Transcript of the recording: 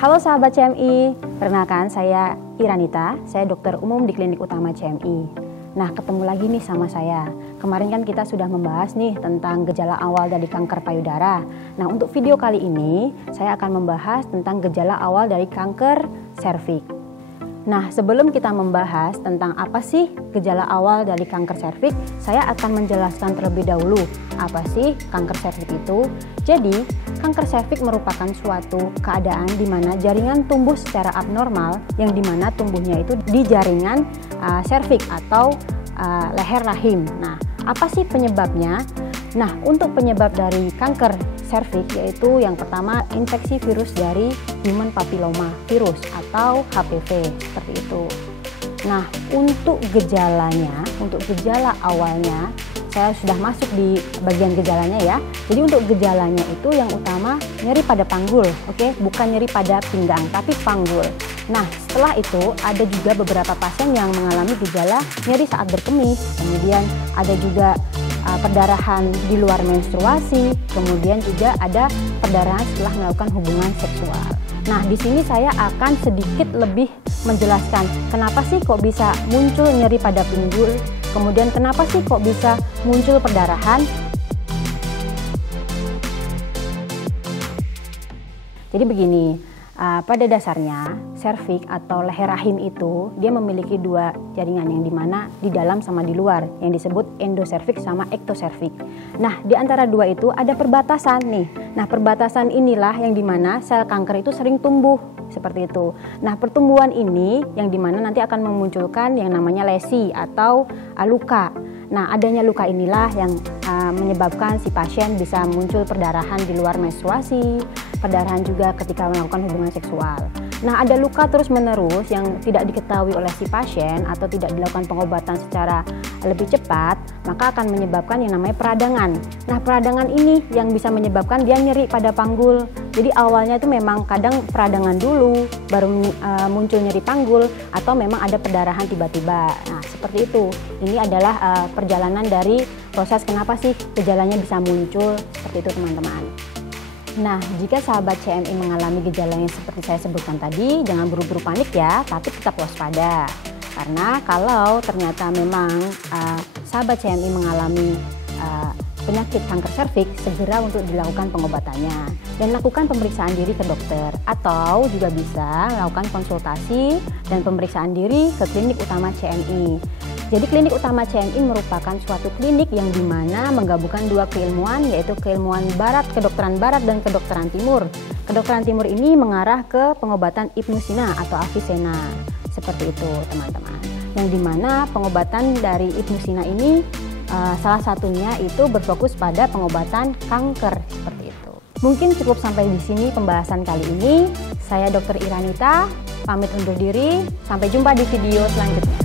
Halo sahabat CMI, perkenalkan saya Iranita, saya dokter umum di Klinik Utama CMI. Nah, ketemu lagi nih sama saya. Kemarin kan kita sudah membahas nih tentang gejala awal dari kanker payudara. Nah, untuk video kali ini saya akan membahas tentang gejala awal dari kanker serviks. Nah, sebelum kita membahas tentang apa sih gejala awal dari kanker serviks, saya akan menjelaskan terlebih dahulu apa sih kanker serviks itu. Jadi, kanker serviks merupakan suatu keadaan di mana jaringan tumbuh secara abnormal, yang di mana tumbuhnya itu di jaringan serviks atau leher rahim. Nah, apa sih penyebabnya? Nah, untuk penyebab dari kanker serviks yaitu yang pertama infeksi virus dari human papilloma virus atau HPV seperti itu. Nah, untuk gejalanya, untuk gejala awalnya saya sudah masuk di bagian gejalanya ya. Jadi untuk gejalanya itu yang utama nyeri pada panggul, oke? Bukan nyeri pada pinggang tapi panggul. Nah, setelah itu ada juga beberapa pasien yang mengalami gejala nyeri saat berkemih, kemudian ada juga perdarahan di luar menstruasi, kemudian juga ada perdarahan setelah melakukan hubungan seksual. Nah, di sini saya akan sedikit lebih menjelaskan kenapa sih kok bisa muncul nyeri pada pinggul, kemudian kenapa sih kok bisa muncul perdarahan. Jadi begini, pada dasarnya serviks atau leher rahim itu dia memiliki dua jaringan yang dimana di dalam sama di luar yang disebut endoserviks sama ektoserviks. Nah, di antara dua itu ada perbatasan nih. Nah, perbatasan inilah yang dimana sel kanker itu sering tumbuh seperti itu. Nah, pertumbuhan ini yang dimana nanti akan memunculkan yang namanya lesi atau luka. Nah, adanya luka inilah yang menyebabkan si pasien bisa muncul perdarahan di luar menstruasi, perdarahan juga ketika melakukan hubungan seksual. Nah, ada luka terus-menerus yang tidak diketahui oleh si pasien atau tidak dilakukan pengobatan secara lebih cepat, maka akan menyebabkan yang namanya peradangan. Nah, peradangan ini yang bisa menyebabkan dia nyeri pada panggul. Jadi awalnya itu memang kadang peradangan dulu, baru muncul nyeri panggul, atau memang ada perdarahan tiba-tiba. Nah, seperti itu. Ini adalah perjalanan dari proses kenapa sih gejalanya bisa muncul, seperti itu teman-teman. Nah, jika sahabat CMI mengalami gejala yang seperti saya sebutkan tadi, jangan buru-buru panik ya, tapi tetap waspada. Karena kalau ternyata memang sahabat CMI mengalami penyakit kanker serviks, segera untuk dilakukan pengobatannya dan lakukan pemeriksaan diri ke dokter, atau juga bisa melakukan konsultasi dan pemeriksaan diri ke Klinik Utama CMI. Jadi Klinik Utama CMI merupakan suatu klinik yang dimana menggabungkan dua keilmuan, yaitu keilmuan barat, kedokteran barat dan kedokteran timur. Kedokteran timur ini mengarah ke pengobatan Ibnusina atau Avicenna, seperti itu teman-teman. Yang dimana pengobatan dari Ibnusina ini salah satunya itu berfokus pada pengobatan kanker, seperti itu. Mungkin cukup sampai di sini pembahasan kali ini. Saya Dr. Iranita, pamit undur diri. Sampai jumpa di video selanjutnya.